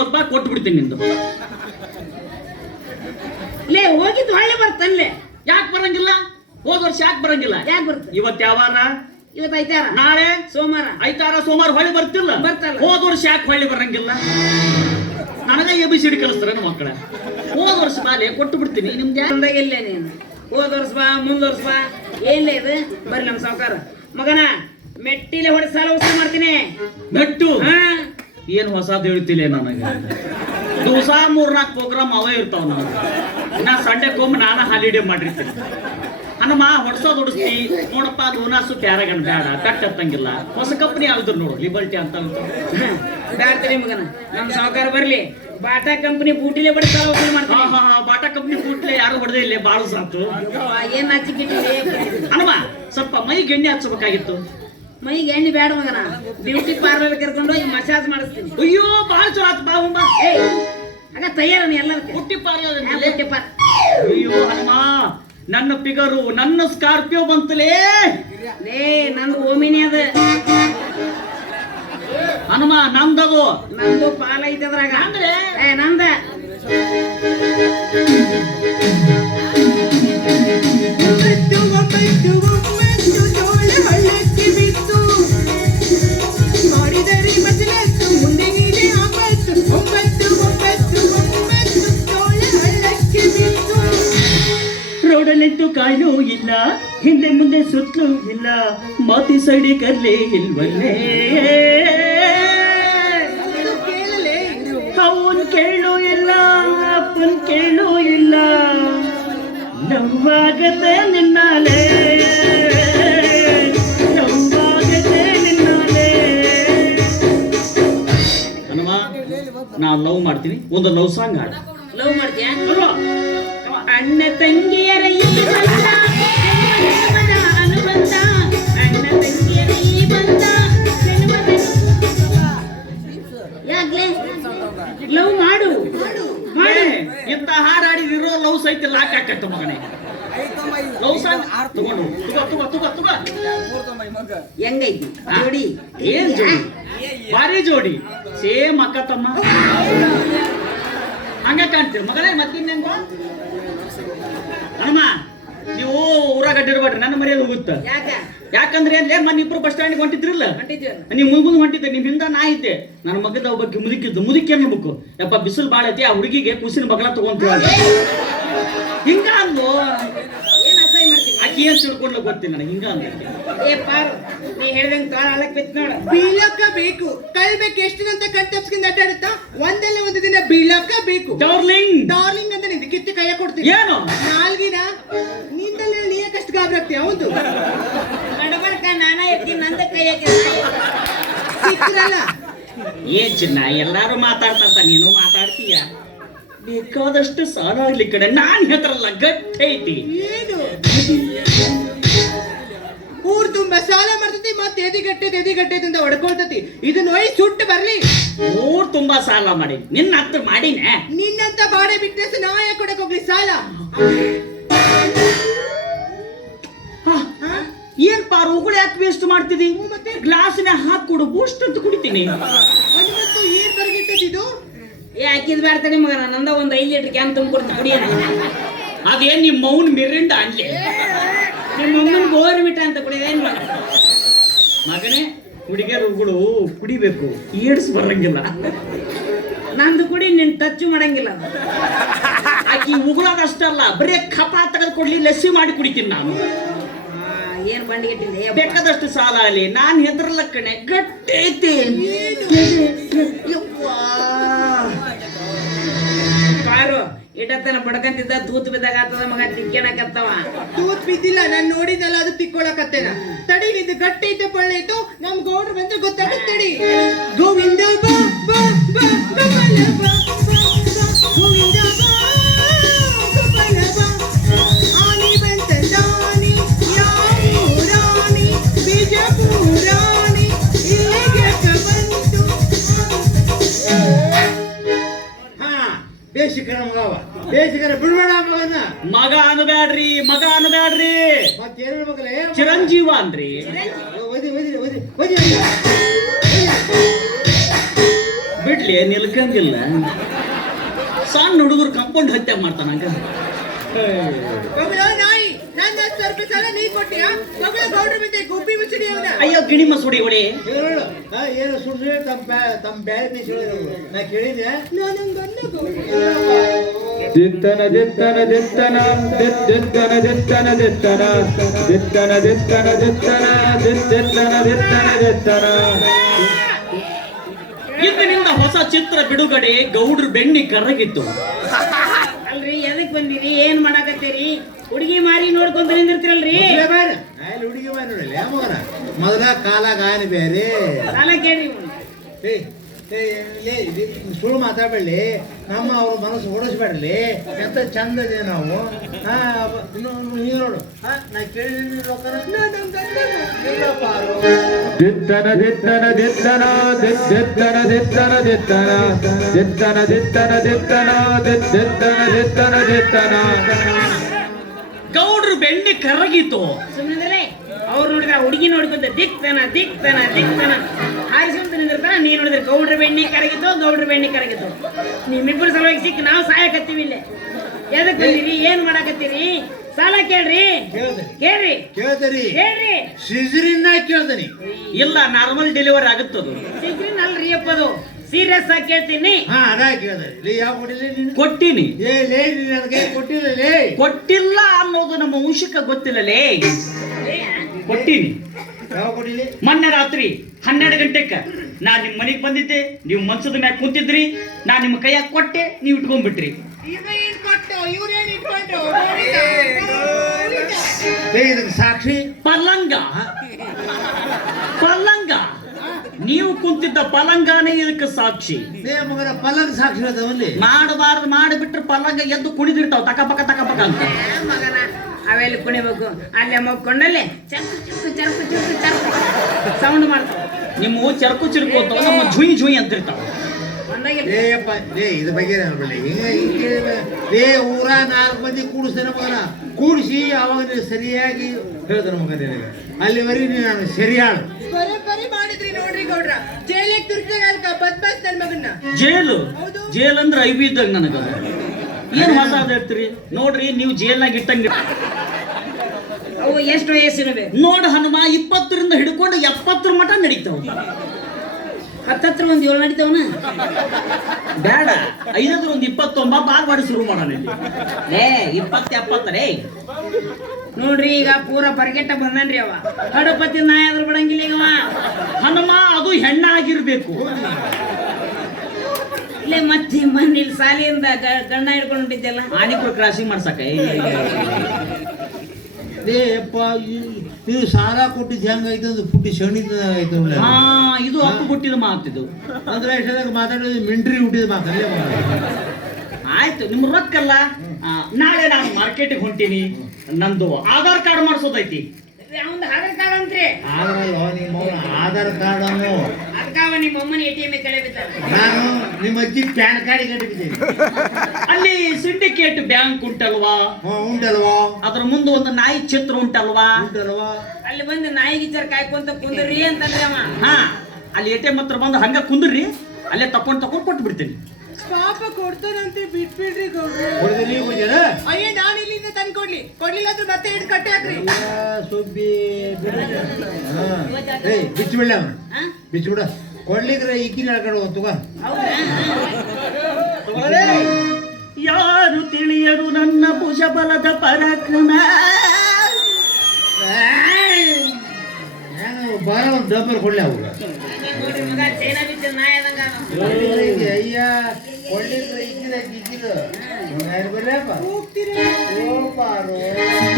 ರೂಪಾಯಿ ಕೊಟ್ಟು ಬಿಡ್ತೀನಿ ನಿಂದು. ಲೇ ಹೋಗಿದ್ದು ಹೊಳ್ಳೆ ಬರ್ತನ್ಲೆ. ಯಾಕೆ ಬರಂಗಿಲ್ಲ? ಹೋದ ವರ್ಷ ಯಾಕೆ ಬರಂಗಿಲ್ಲ? ಯಾಕೆ ಬರ್ತದೆ? ಇವತ್ತು ಯಾವ ವಾರ? ಇವತ್ತು ಐತಾರ, ನಾಳೆ ಸೋಮವಾರ. ಐತಾರ ಸೋಮವಾರ ಹೊಳ್ಳಿ ಬರ್ತಿಲ್ಲ. ಬರ್ತಲ್ಲ. ಹೋದ ವರ್ಷ ಯಾಕೆ ಹೊಳ್ಳಿ ಬರಂಗಿಲ್ಲ? ನನಗ ABCD ಕಲಿಸ್ತಾರ ಮಕ್ಕಳ. ಹೋದ ವರ್ಷ ಬಾಲೆ ಕೊಟ್ಟು ಬಿಡ್ತೀನಿ ನಿಮ್ಗೆ. ಇಲ್ಲೇ ನೀನು ಹೋದ ವರ್ಷ ಬಾ, ಮುಂದ್ ವರ್ಷ ಬಾ, ಏನ್ಲೇ ಇದು? ಬರ್ರಿ ನಮ್ಮ ಸಾವುಕಾರ ಮಗನ ಮೆಟ್ಟಿಲೆ ಹೊಡೆ ಸಾಲ ವಸೂಲು ಮಾಡ್ತೀನಿ. ಮೆಟ್ಟು ಹಾ ಏನ್ ಹೊಸದ್ ಹೇಳ್ತಿಲ್ಲ ನನಗೆ. ದಿವಸ 3-4 ಪ್ರೋಗ್ರಾಮ್ ಅವೇ ಇರ್ತಾವ. ನಾವು ನಾ ಸಂಡೆಗೊಮ್ಮೆ ನಾನ ಹಾಲಿಡೇ ಮಾಡಿರ್ತೀನಿ. ಹನುಮ ಹೊಡ್ಸೋದು ಹೊಡಿಸ್ತಿ ನೋಡಪ್ಪ, ಲೂನಾಸು ಪ್ಯಾರಾಗನ್ ಬೇಡ, ಕಟ್ ಹತ್ತಂಗಿಲ್ಲ. ಹೊಸ ಕಂಪ್ನಿ ಯಾವ್ದು ನೋಡು, ಲಿಬರ್ಟಿ ಅಂತ ಬ್ಯಾಡ್ತೀನಿ ಮಗನ. ನಮ್ಮ ಸಾವುಕಾರ ಬರ್ಲಿ, ಬಾಟಾ ಕಂಪನಿ ಬೂಟಿಲೆ ಹೊಡೆ ಸಾಲ ವಸೂಲು ಮಾಡ್ತೀನಿ. ಬಾಟಾ ಕಂಪ್ನಿ ಕೂಟ್ಲೆ ಯಾರು ಹೊಡೆದೇ ಇಲ್ಲ, ಬಾಳ ಸಾತು. ಏನ್ ಹಚ್ಚಿಕಿಟ್ಟಿದೆ ಹನುಮ ಸ್ವಲ್ಪ ಮೈ ಗೆಣ್ಣೆ ಹಚ್ಚಬೇಕಾಗಿತ್ತು. ಮೈಗೆ ಎಣ್ಣೆ ಬೇಡ ಮಗನ, ಬ್ಯೂಟಿ ಪಾರ್ಲರ್ ಕರ್ಕೊಂಡು ಹೋಗಿ ಮಸಾಜ್ ಮಾಡಿಸ್ತೀನಿ. ಅಯ್ಯೋ ಬಾಳ ಚಲೋ ಆತು, ಬಾ ಹುಂಬ. ಆಗ ತಯಾರ ಎಲ್ಲದಕ್ಕೆ ಬುಟ್ಟಿ ಪಾರ್ಲರ್. ಅಯ್ಯೋ ಹನುಮ, ನನ್ನ ಪಿಗರು, ನನ್ನ ಸ್ಕಾರ್ಪಿಯೋ ಬಂತಲೇ. ಲೇ ನಂದು ಓಮಿನಿ ಅದ, ಹನುಮ ನಮ್ದದು. ನಂದು ಪಾಲ ಐತದ್ರಾಗ. ಅಂದ್ರೆ ನಂದ ರೋಡಲ್ಲಿಂತು ಕಾಯ್ಲೂ ಇಲ್ಲ, ಹಿಂದೆ ಮುಂದೆ ಸುತ್ತಲೂ ಇಲ್ಲ, ಮಾತಿ ಸೈಡಿ ಕರ್ಲೇ ಇಲ್ವಲ್ಲೇ. ಅವನ್ ಕೇಳೂ ಇಲ್ಲ, ಅಪ್ಪನ್ ಕೇಳೂ ಇಲ್ಲ, ನೋವಾಗತ್ತೆ ನಿನ್ನಾಲೆ, ನೋವಾಗತ್ತೆ ನಿನ್ನಾಲೆ. ಹನುಮ, ನಾ ಲವ್ ಮಾಡ್ತೀನಿ, ಒಂದು ಲವ್ ಸಾಂಗ್ ಹಾಡು. ಲವ್ ಮಾಡ್ತೀಯ? ಅಣ್ಣ ತಂಗಿಯರ ಈ ಬಂಧ, ಜನ್ಮದ ಅನುಬಂಧ, ಅಣ್ಣ ತಂಗಿಯರ ಈ ಬಂಧ, ಜನ್ಮದ. ಯಾಕ್ಲೆ ಲವ್ ಮಾಡು ಮಾಡು. ಇಂತ ಹಾಡಾಡಿದಿರೋ ಲವ್ ಸೈತಿ ಲಾಕ್ ಹಾಕತ್ತ ಮಗನೇ. ಲವ್ ಸಾಂಗ್ ತಗೊಂಡು ಹೆಂಗೈತಿ ಜೋಡಿ? ಏನ್ ಜೋಡಿ? ಭಾರಿ ಜೋಡಿ, ಸೇಮ್ ಅಕ್ಕ ತಮ್ಮ ಹಂಗ ಕಾಣ್ತೀರಿ ಮಗನೇ. ಮತ್ತಿನ್ನೆಂಗೋ ಹನುಮ, ನೀವು ಊರಾಗ ಅಡ್ಡಿರ್ಬೇಡ್ರಿ, ನನ್ನ ಮರ್ಯಾದೆ ಹೋಗುತ್ತ. ಯಾಕ? ಯಾಕಂದ್ರೆ ಏನ್ಲೇ ಮೊನ್ನೆ ಇಬ್ರು ಬಸ್ ಸ್ಟ್ಯಾಂಡ್ ಹೊಂಟಿದ್ರಲ್ಲ, ನೀವು ಮುಂದ್ ಹೊಂಟಿದ್ದೆ, ನಿಮ್ ಹಿಂದ ನಾ ಇದ್ದೆ. ನನ್ನ ಮಗದ ಒಬ್ಬಕ್ಕೆ ಮುದುಕಿದ್ದು, ಮುದುಕಿ ಅನ್ನಬೇಕು. ಯಪ್ಪ ಬಿಸಿಲು ಬಾಳ ಐತಿ, ಆ ಹುಡುಗಿಗೆ ಕೂಸಿನ ಬಗಲ ತಗೊಂತ ಹಿಂಗ ಅಂದ್ಲು. ಏನ್ ಅಸಹ್ಯ ಮಾಡ್ತೀನಿ? ಆಕಿ ಏನ್ ತಿಳ್ಕೊಂಡ್ಲ ಗೊತ್ತಿಲ್ಲ ನನಗೆ. ಹಿಂಗ ಅಂದ. ಏ ಪಾರು, ನೀ ಹೇಳ್ದಂಗ ತಾಳ ಅಲಕ್ ಬಿತ್ ನೋಡ. ಬೀಳಕ್ಕ ಬೇಕು, ಕಳ್ಬೇಕು. ಎಷ್ಟು ದಿನ ಅಂತ ಕಣ್ ತಪ್ಸ್ಕಿಂದ ಅಡ್ಡಾಡುತ್ತಾ? ಒಂದಲ್ಲ ಒಂದು ದಿನ ಬೀಳಕ್ಕ ಬೇಕು. ಡಾರ್ಲಿಂಗ್ ಡಾರ್ಲಿಂಗ್ ಅಂತ ನಿಂದು ಕಿತ್ತಿ ಕೈಯ ಕೊಡ್ತೀನಿ. ಏನು ನಾಲ್ಗಿನ ನಿಂದಲ್ಲೇ ನೀ ಯಾಕಷ್ಟು ಗಾಬ್ರಾಗ್ತೀಯ? ಹೌದು, ನಡಬರ್ಕ ನಾನ ಎತ್ತಿ ನಂದ ಕೈ ಸಿಕ್ಕಿರಲ್ಲ. ಏನ್ ಚಿನ್ನ, ಎಲ್ಲಾರು ಮಾತಾಡ್ತಂತ ನೀನು ಮಾತಾಡ್ತೀಯ. ಬೇಕಾದಷ್ಟು ಸಾಲ ಆಗ್ಲಿ ಕಡೆ, ನಾನ್ ಹೇಳ್ತಾರಲ್ಲ ಗಟ್ಟಿ ಐತಿ. ಏನು ಊರ್ ತುಂಬಾ ಸಾಲ ಮಾಡ್ತತಿ, ಮತ್ತೆ ಎದಿಗಟ್ಟೆ ಅಂತ ಹೊಡ್ಕೊಳ್ತತಿ. ಇದು ನೋಯ್ ಸುಟ್ಟು ಬರ್ಲಿ. ಊರ್ ತುಂಬಾ ಸಾಲ ಮಾಡಿ ನಿನ್ನ ಹತ್ರ ಮಾಡಿನೇ. ನಿನ್ನಂತ ಬಾಡೆ ಬಿಟ್ನೆಸ್ ನಾ ಯಾಕೆ ಕೊಡಕ್ ಹೋಗ್ಲಿ ಸಾಲ? ಏನ್ ಪಾರು ಉಗುಳು ಯಾಕೆ ವೇಸ್ಟ್ ಮಾಡ್ತಿದಿ? ಗ್ಲಾಸ್ನ ಹಾಕೊಡು, ಬೂಸ್ಟ್ ಅಂತ ಕುಡಿತೀನಿ. ಅದು ಏನ್ ಬರಗಿಟ್ಟದಿದು? ಏ ಹಾಕಿದ್ ಬೇಡ್ತಾನೆ ಮಗನ, ನಂದ ಒಂದ್ 5 ಲೀಟರ್ ಕ್ಯಾನ್ ತುಂಬ ಕೊಡ್ತೀನಿ ಕುಡಿಯೋಣ. ಅದೇನ್ ನಿಮ್ಮ ಮೌನ್ ಮಿರಿಂಡ ಅನ್ಲಿ, ನಿಮ್ಮ ಅಮ್ಮನ ಗೋರ್ಬಿಟ್ಟ ಅಂತ ಕುಡಿಯೋದೇನ್ ಮಗ? ಮಗನೇ, ಹುಡುಗಿಯರು ಉಗುಳು ಕುಡಿಬೇಕು, ಏಡ್ಸ್ ಬರಂಗಿಲ್ಲ. ನಂದು ಕುಡಿ ನಿನ್ ಟಚ್ ಮಾಡಂಗಿಲ್ಲ. ಆಕಿ ಉಗುಳೋದಷ್ಟಲ್ಲ, ಬರೀ ಕಪ ತೆಗೆದು ಕೊಡ್ಲಿ, ಲಸ್ಸಿ ಮಾಡಿ ಕುಡಿತೀನಿ ನಾನು. ಏನ್ ಬಂಡಿಗೆಟ್ಟಿದೆ? ಬೇಕಾದಷ್ಟು ಸಾಲ ಆಗಲಿ, ನಾನ್ ಹೆದರ್ಲ ಕಣೆ, ಗಟ್ಟಿ ಐತಿ. ಪಾರು ಇಡತನ ಬಡ್ಕಂತಿದ್ದ ತೂತ್ ಬಿದ್ದಾಗ ಆತದ ಮಗ, ತಿಕ್ಕಣಕತ್ತವ. ತೂತ್ ಬಿದ್ದಿಲ್ಲ, ನಾನ್ ನೋಡಿದಲ್ಲ, ಅದು ತಿಕ್ಕೊಳಕತ್ತೇನ. ತಡಿ, ಇದು ಗಟ್ಟಿ ಐತೆ ಪಳ್ಳೆ ಐತು, ನಮ್ ಗೌಡ್ರು ಬಂದ್ರೆ ಗೊತ್ತಾಗುತ್ತೆ. ತಡಿ. ಗೋವಿಂದ ಬಾ ಬಾ ಬಾ ಗೋಪಾಲ ಬಾ ಬಾ ಬಾ, ಗೋವಿಂದ ಬಾ ಗೋಪಾಲ ಬಾ. ಆನಿ ಬಂತಂದಾನಿ, ಯಾವೂರಾನಿ, ಬಿಜಾಪುರಾನಿ, ಇಲ್ಲಿಗೆ ಬಂತು. ಬೇಸಿಕರ ಮಗವ, ಬೇಸಿಕರ ಬಿಡ್ಬೇಡ ಮಗನ. ಮಗ ಅನ್ಬ್ಯಾಡ್ರಿ, ಮಗ ಅನ್ಬ್ಯಾಡ್ರಿ, ಮತ್ತೇನು ಮಗಲೇ? ಚಿರಂಜೀವ ಅನ್ರಿ. ಓದಿ ಓದಿ ಓದಿ ಓದಿ. ಬಿಡ್ಲಿ ಮಾಡ್ಲಿ ನಿಲ್ಕಂಗಿಲ್ಲ. ಸಣ್ಣ ಹುಡುಗರು ಕಂಪೌಂಡ್ ಹತ್ಯೆ ಮಾಡ್ತಾನಂಗ. ಮಗಳ ನಾಯಿ ನನ್ನ 10 ರೂಪಾಯಿ ಸಾಲ ನೀ ಕೊಟ್ಟಿಯಾ? ಮಗಳ ಗೌಡ್ರ ಬಿದ್ದೆ ಗುಬ್ಬಿ ಮುಚ್ಚಿಡಿ ಅವನ. ಅಯ್ಯೋ ಗಿಣಿ ಮಸೂಡಿ ಹೊಡಿ. ಏನು ಸುಳ್ಳು ತಮ್ಮ ಬ್ಯಾಳೆ ಬೀಸಿ ನಾ ಕೇಳಿದ್ಯಾ? ನಾನು ಗಂಡ ಗೌಡ್ರ. ದಿತ್ತನ ದಿತ್ತನ ದಿತ್ತನ ದಿತ್ತನ ದಿತ್ತನ ದಿತ್ತನ ದಿತ್ತನ ದಿತ್ತನ ದಿತ್ತನ ದಿತ್ತನ ದಿತ್ತನ ದಿತ್ತನ. ಇಂದಿನಿಂದ ಹೊಸ ಚಿತ್ರ ಬಿಡುಗಡೆ. ಗೌಡ್ರ ಬೆಣ್ಣಿ ಕರಗಿತ್ತು. ಅಲ್ರಿ ಎದಕ್ ಬಂದಿರಿ? ಏನ್ ಮಾಡಾಕತ್ತೀರಿ? ಹುಡುಗಿ ಮಾರಿ ನೋಡ್ಕೊಂತ ನಿಂದಿರ್ತೀರಲ್ರಿ. ಹುಡುಗಿ ಬಾಯ್ ನೋಡಿಲ್ಲ ಮಗನ ಮೊದಲ ಕಾಲಾಗ ಆನೆ ಬೇರೆ ಸಾಲ ಕೇಳ್ರಿ. ಸುಳ್ಳು ಮಾತಾಡಬೇಡಿ. ನಮ್ಮ ಅವ್ರ ಮನಸ್ಸು ಓಡಿಸ್ಬೇಡಲಿ. ಎಂತ ಚಂದ ಇದೆ ನಾವು. ನೀನು ನೋಡು ನಾ ಕೇಳಿದ್ದೀನಿ ದಿತ್ತನ ದಿತ್ತನ ದಿತ್ತನ ದಿತ್ತನ ದಿತ್ತನ ದಿತ್ತನ ದಿತ್ತನ ದಿತ್ತನ ದಿತ್ತನ ದಿತ್ತನ ದಿತ್ತನ ದಿತ್ತನ. ಗೌಡ್ರ ಬೆಣ್ಣಿ ಕರಗಿತು. ಸುಮ್ಮನೆ ಅವ್ರು ನೋಡಿದ್ರೆ ಹುಡುಗಿ ನೋಡ್ಕೊಂತ ದಿಕ್ತನ ದಿಕ್ತನ ದಿಕ್ತನ ಹಾರಿಸ್ಕೊಂತ ನಿಂದಿರ್ತಾನ. ನೀ ನೋಡಿದ್ರೆ ಗೌಡ್ರ ಬೆಣ್ಣಿ ಕರಗಿತ್ತು, ಗೌಡ್ರ ಬೆಣ್ಣಿ ಕರಗಿತ್ತು. ನಿಮ್ಮಿಬ್ಬರು ಸಲುವಾಗಿ ಸಿಕ್ಕ ನಾವು ಸಾಯಕತ್ತೀವಿ ಇಲ್ಲೇ. ಎದಕ್ ಬಂದಿರಿ? ಏನ್ ಮಾಡಾಕತ್ತೀರಿ? ಸಾಲ ಕೇಳ್ರಿ. ಕೇಳ್ರಿ ಕೇಳ್ತರಿ ಕೇಳ್ರಿ. ಸಿಜರಿನ್ನ ಕೇಳ್ತೀನಿ. ಇಲ್ಲ, ನಾರ್ಮಲ್ ಡೆಲಿವರಿ ಆಗುತ್ತದು. ಸಿಗ್ರಿನ್ ಅಲ್ರಿ ಅಪ್ಪದು. ಸೀರಿಯಸ್ ಆಗಿ ಕೇಳ್ತೀನಿ. ಹಾ ಅದ ಕೇಳ್ದೆ. ಯಾವ ಕೊಟ್ಟಿಲ್ಲ ನೀನು? ಕೊಟ್ಟಿನಿ. ಲೇ ನನಗೆ ಕೊಟ್ಟಿಲ್ಲ ಲೇ. ಕೊಟ್ಟಿಲ್ಲ ಅನ್ನೋದು ನಮ್ಮ ವಂಶಕ್ಕೆ ಗೊತ್ತಿಲ್ಲ ಲೇ. ಕೊಟ್ಟಿನಿ. ಯಾವ ಕೊಟ್ಟಿಲ್ಲ? ಮೊನ್ನೆ ರಾತ್ರಿ 12 ಗಂಟೆಕ್ಕ ನಾ ನಿಮ್ ಮನೆಗ್ ಬಂದಿದ್ದೆ. ನೀವು ಮನ್ಸದ ಮ್ಯಾಗ ಕುಂತಿದ್ರಿ. ನಾ ನಿಮ್ಮ ಕೈಯಾಗ ಕೊಟ್ಟೆ, ನೀವು ಇಟ್ಕೊಂಡ್ಬಿಟ್ರಿ. ಇದಕ್ಕೆ ಸಾಕ್ಷಿ ಪಲ್ಲಂಗ. ಪಲ್ಲಂಗ ನೀವು ಕುಂತಿದ್ದ ಪಲಂಗಾನೇ ಇದಕ್ಕೆ ಸಾಕ್ಷಿ. ಮಗನ ಪಲ್ಲಂಗ ಸಾಕ್ಷಿ ಅದಾವಲ್ಲಿ. ಮಾಡಬಾರ್ದು, ಮಾಡಿಬಿಟ್ರೆ ಪಲ್ಲಂಗ ಎದ್ದು ಕುಣಿದಿರ್ತಾವ ತಕಪಕ ತಕಪಕ ಅಂತ. ಮಗನ ಅವೆಲ್ಲ ಕುಣಿಬೇಕು. ಅಲ್ಲೇ ಮಕ್ಕೊಂಡಲ್ಲೇ ಚರ್ಕು ಚರ್ಕು ಚರ್ಕು ಚರ್ಕು ಚರ್ಕು ಸೌಂಡ್ ಮಾಡ್ತಾವ. ನಿಮ್ಮ ಚರ್ಕು ಚಿರ್ಕು ಅಂತ ನಮ್ಮ ಝುಯ್ ಝುಯ್ ಅಂತಿರ್ತಾವ. ಏಯಪ್ಪ ಲೇ ಇದ್ರ ಬಗ್ಗೆ ಲೇ ಊರ 4 ಮಂದಿ ಕೂಡಿಸ್ತೇನೆ ಮಗನ. ಕೂಡಿಸಿ ಅವಾಗ ನೀನು ಸರಿಯಾಗಿ ಹೇಳ್ತಾನೆ ಮಗ ನಿನಗೆ. ಅಲ್ಲಿವರೆಗೆ ನಾನು ಸರಿಯಾಳು ಬರೀ ಮಾಡಿದ್ರಿ ನೋಡ್ರಿ ಗೌಡ್ರ. ಜೈಲಿಗೆ ತುರ್ಕ ಬದ್ಮಾಸ್ ನನ್ ಮಗನ್ನ. ಜೇಲು ಜೇಲ್ ಅಂದ್ರೆ ಐಬಿ ಇದ್ದಾಗ ನನಗ ಏನ್ ಹೊಸ ಹೇಳ್ತೀರಿ ನೋಡ್ರಿ. ನೀವು ಜೇಲ್ನಾಗ ಇಟ್ಟಂಗ ಅವು ಎಷ್ಟು ವಯಸ್ಸಿನಬೇಕು ನೋಡ ಹನುಮ. 20ರಿಂದ ಹಿಡ್ಕೊಂಡು 70 ಮಟ ನಡೀತಾವ. 10 ಒಂದು 7 ನಡೀತಾವನ. ಬೇಡ, 5 ಒಂದು 29 ಬಾರ್ ಮಾಡಿ ಶುರು ಮಾಡೋಣ. ಲೇ 20 70 ರೇ. ನೋಡ್ರಿ ಈಗ ಪೂರ ಬರ್ಗೆಟ್ಟ ಬಂದನ್ರಿ ಅವ. ಹಡಪತಿ ನಾಯ ಆದ್ರೂ ಬಿಡಂಗಿಲ್ಲ ಈಗವ. ಹನುಮ ಅದು ಹೆಣ್ಣಾಗಿರ್ಬೇಕು. ಇಲ್ಲೇ ಮತ್ತೆ ಮನೇಲಿ ಸಾಲಿಯಿಂದ ಗಣ್ಣ ಹಿಡ್ಕೊಂಡು ಹೊಂಟಿದ್ದೆಲ್ಲ. ಆನಿಪುರ ಕ್ರಾಸಿಂಗ್ ಮಾಡ್ಸಕ. ಅಪ್ಪ ನೀವು ಸಾಲ ಕೊಟ್ಟಿದ್ದು ಹೆಂಗಾಯ್ತು ಅಂದ್ರೆ ಪುಟ್ಟಿ ಶಣಿದಾಯ್ತು. ಹಾ, ಇದು ಅಪ್ಪು ಹುಟ್ಟಿದ ಮಾತಿದು. ಅಂದ್ರೆ ಎಷ್ಟಾಗ ಮಾತಾಡೋದು ಮಿಂಟ್ರಿ ಹುಟ್ಟಿದ ಮಾತಲ್ಲೇ. ಆಯ್ತು, ನಿಮ್ ರೊಕ್ಕಲ್ಲ. ನಾಳೆ ನಾನು ಮಾರ್ಕೆಟಿಗೆ ಹೊಂಟೀನಿ. ನಂದು ಆಧಾರ್ ಕಾರ್ಡ್ ಮಾಡಿಸೋದೈತಿ. ಅವಂದು ಆಧಾರ್ ಕಾರ್ಡ್ ಅಂತ್ರಿ. ಆದ್ರಲ್ಲ ನಿಮ್ಮ ಆಧಾರ್ ಕಾರ್ಡ್ ಅನ್ನು ಅದಕ್ಕಾವ ನಿಮ್ಮ ಅಮ್ಮನ ATM ಕಡೆ ಬಿಟ್ಟಾರ. ನಾನು ನಿಮ್ಮ ಅಜ್ಜಿ ಪ್ಯಾನ್ ಕಾರ್ಡ್ ಕಟ್ಟಿಬಿದ್ದೀನಿ. ಅಲ್ಲಿ ಸಿಂಡಿಕೇಟ್ ಬ್ಯಾಂಕ್ ಉಂಟಲ್ವಾ? ಉಂಟಲ್ವಾ? ಅದ್ರ ಮುಂದೆ ಒಂದು ನಾಯಿ ಚಿತ್ರ ಉಂಟಲ್ವಾ? ಉಂಟಲ್ವಾ? ಅಲ್ಲಿ ಬಂದು ನಾಯಿಗೆ ಚರ್ ಕಾಯ್ಕೊಂತ ಕುಂದ್ರಿ ಅಂತಂದ್ರೆ ಅವ. ಹಾ, ಅಲ್ಲಿ ATM ಹತ್ರ ಬಂದು ಹಂಗ ಕುಂದ್ರಿ. ಅಲ್ಲೇ ತಕೊಂಡ್ ಕೊಟ್ಟು ಬಿಡ್ತೀನಿ. ಪಾಪ ಕೊಡ್ತಾನಂತೆ ಬಿಟ್ಬಿಡ್ರಿ ಗೌಡ್ರ. ಅಯ್ಯ ನಾನು ಇಲ್ಲಿಂದ ತಂದು ಕೊಡ್ಲಿಲ್ಲ ಅಂದ್ರೆ ಮತ್ತೆ ಹಿಡಿದು ಕಟ್ಟೆ ಹಾಕ್ರಿ. ಸುಬ್ಬಿ ಬಿಚ್ಚಿಬಿಡ ಅವನು. ಬಿಚ್ಚಿಬಿಡ ಕೊಡ್ಲಿಕ್ರೆ ಈಗಿನ ಹೇಳ್ಕೊಂಡು ತಗೋ. ಯಾರು ತಿಳಿಯರು ನನ್ನ ಭುಜಬಲದ ಪರಾಕ್ರಮ. ಬಾರ ಒಂದು ಡಬ್ಬರ್ ಕೊಡ್ಲಿ ಅವಾಗ. ನೋಡ್ರಿ ಮಗ ಚೈನಾ ಬಿದ್ದ ನಾಯ ಆದಂಗ ಅವ. ಅಯ್ಯ ಕೊಡ್ಲಿಕ್ರೆ ಈಗಿನ ಬರ್ರಪ್ಪ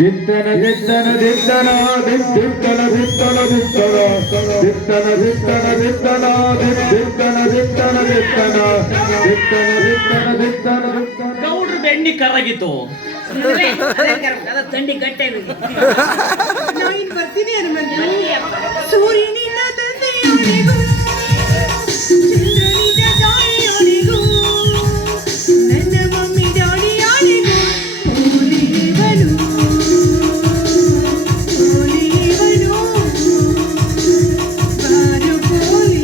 ದಿತ್ತನ ದಿತ್ತನ ದಿತ್ತನ ದಿತ್ತನ ದಿತ್ತನ ದಿತ್ತನ ದಿತ್ತನ ದಿತ್ತನ ದಿತ್ತನ ದಿತ್ತನ ದಿತ್ತನ ದಿತ್ತನ ದಿತ್ತನ ದಿತ್ತನ ದಿತ್ತನ. ಗೌಡ್ರ ಬೆಣ್ಣಿ ಕರಗಿತು. ಅದ ತಂಡಿ ಗಟ್ಟೆ ನಾನು ಇನ್ನು ಬರ್ತೀನಿ ಹನುಮಂತ. ಸೂರ್ಯನಿಂದ ತಂದೆಯವರೆಗೂ ಚಂದ್ರನಿಂದ ತಾಯಿಯವರೆಗೂ ನನ್ನ ಮಮ್ಮಿ ಡ್ಯಾಡಿಯವರೆಗೂ ಓಲೇವನು ಬಾರು ಕೋಲಿ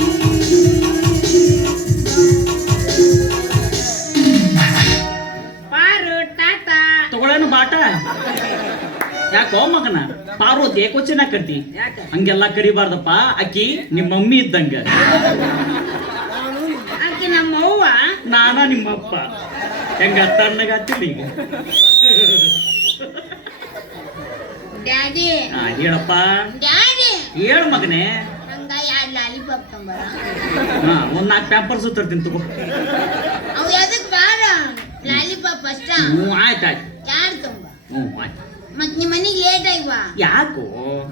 ಯಾಕೋ ಮಗನ ಪಾರ್ವತಿ ಕ್ವಶನ್ ಕರ್ತಿ ಯಾಕ ಹಂಗೆಲ್ಲ ಕರಿಬಾರ್ದಪ್ಪ. ಅಕ್ಕಿ ನಿಮ್ಮ ಮಮ್ಮಿ ಇದ್ದಂಗ, ಆಕೆ ನಮ್ಮ ಅವ್ವ. ನಾನ ನಿಮ್ಮಪ್ಪ. ಹೆಂಗ ತಣ್ಣಗಾತಿಲ್ಲ ಈಗ? ಡ್ಯಾಡಿ ಹೇಳಪ್ಪ. ಡ್ಯಾಡಿ ಹೇಳು ಮಗನೇ. ನಂಗ ಎರಡು ಲಾಲಿಪಾಪ್ ತಂಬರ. ಹಾ, ಒಂದ್ 4 ಪ್ಯಾಂಪರ್ಸ್ ತರ್ತೀನಿ ತಗೋ. ಅವು ಎದಕ್ ಬೇಡ ಲಾಲಿಪಾಪ್ ಅಷ್ಟ. ಹ್ಞೂ ಆಯ್ತಾಯ್ತು. ಯಾರು ತಂಬ ಹ್ಞೂ ಆಯ್ತು. ಮತ್ ನಿಮ್ ಮನಿಗ್ ಲೇಟ್ ಆಯ್ವಾ. ಯಾಕೋ?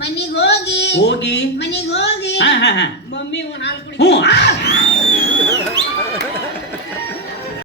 ಮನಿಗ್ ಹೋಗಿ ಹೋಗಿ ಮನಿಗ್ ಹೋಗಿ ಹಾ ಹಾ ಹಾ ಮಮ್ಮಿಗೂ 4 ಕುಡಿ. ಹ್ಞೂ